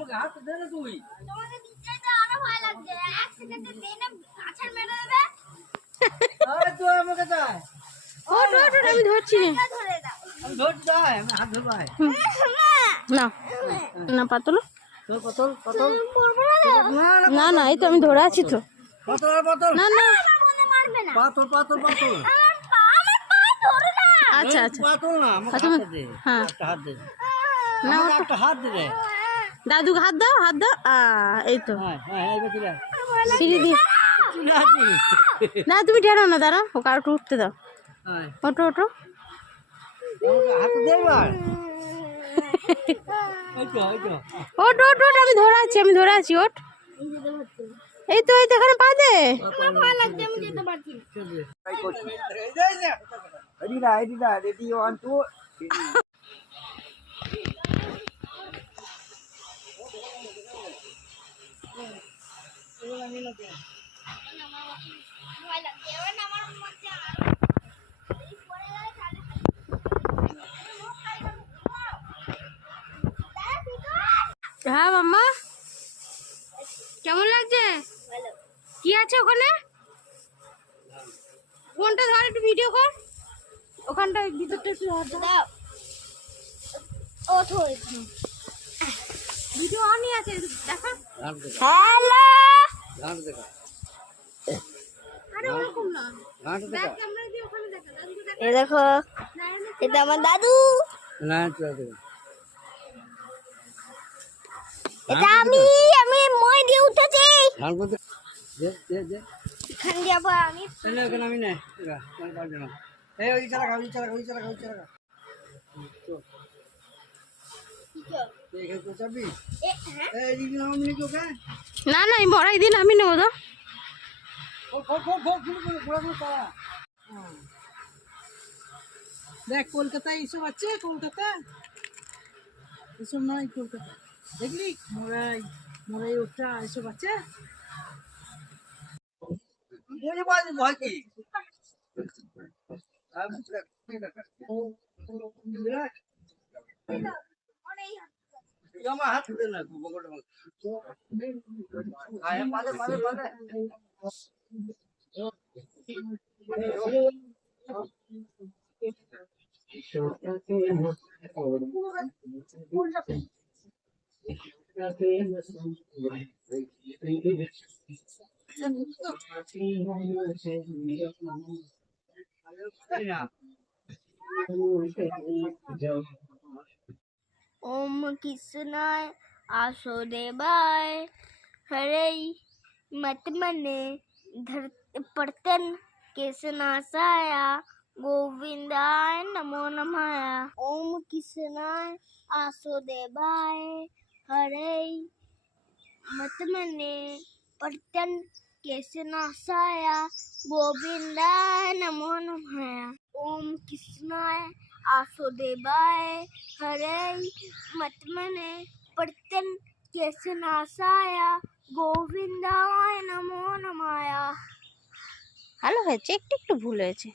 আমাকে হাত দে না তুই। তোমাদের নিচেটা আরো ভয় লাগছে। এক সেকেন্ডে দেনে আছাড় মেরে দেবে। আরে তুই আমাকে দে। ওট ওট ওট, আমি ধরছি ধরে দাও। আমি ধরছি দাই, আমি হাত ধরবো। না না পাতল তোর পাতল পাতল। পড়বো না। না না, এই তো আমি ধরে আছি তো। পাতল আর পাতল। না না, মনে মারবে না। পাতল পাতল পাতল। আমার পা ধরে না। আচ্ছা আচ্ছা পাতল না, আমাকে আচ্ছা, হাত দে। হ্যাঁ। একটা হাত দে। না আমাকে ওটা একটা হাত দে রে। দাদুকে হাত দাও, হাত দাও। এই তো হ্যাঁ হ্যাঁ, এই বেটিরা। সিঁড়ি দিয়ে। চলে আসি। না তুমি ঠেরো না, দাঁড়াও, ওকে আর একটু উঠতে দাও। হ্যাঁ, ওটো ওটো। আমাকে হাত দে এবার। এই তো এই তো। ওট ওট ওট, আমি ধরে আছি, আমি ধরে আছি, ওট। এই তো, এই তো, এখানে পা দে। ভয় লাগছে, আমি যেতে পারছি না। চলে। এই করছি। এদিকে এদিকে রেডি 1 2। ভয় লাগছে। এবার না আমার মধ্যে আরো এই পড়ে গেলে তাহলে হ্যাঁ মাম্মা, কেমন লাগছে? ভালো। কি আছে ওখানে? ফোনটা ধর, একটু ভিডিও কর। ওখানটা ভিতরটা একটু ধর, ধর। দাও। ওঠো। ভিডিও অনই আছে, দেখা। হ্যালো। গান দেখা। আরে ওরকম না, গান ব্যাক দেখা। ক্যামেরা দিয়ে ওখানে দেখা, দাদুকে দেখা। এই দেখো, না, এমনি এটা আমার দাদু। না চলে দেখা। এটা আমি মই দিয়ে উঠেছি। গান করতে দে দে দে। এখান দিয়ে আবার আমি চলে ওখানে আমি না। এগা, কোন পারবে না। এই ওই চালা ওই চালা ওই চালা ওই চালা। এই খেতে তো চাবি। এই দিদি নাম নিয়ে কি ওকে? না না, এই বড়াই দিন আমি নেবো তো। ও ফুল পুরো তারা। দেখ কলকাতায় এইসব আছে, কলকাতা এসব নয়, কলকাতা দেখলি মোরাই মোরাই ওটা এসব আছে। বলি বাজি ভয় কি? আমার হাত ধরে না বকট বল। আয় পালে পালে পালে। ओम कृष्णाय आसुदेवाय हरे मत मने पड़तन केशनाशाय गोविंदाय नमो नमः। ओम कृष्णाय आसुदेवाय हरे मत मने पड़तन केशनाशाय गोविंदाय नमो नमः। ओम कृष्णाय आसुदेवाय हरे मतमने पड़तन केशनाशाय गोविंदाय नमो नमः। ভালো হয়েছে, একটু একটু ভুল হয়েছে।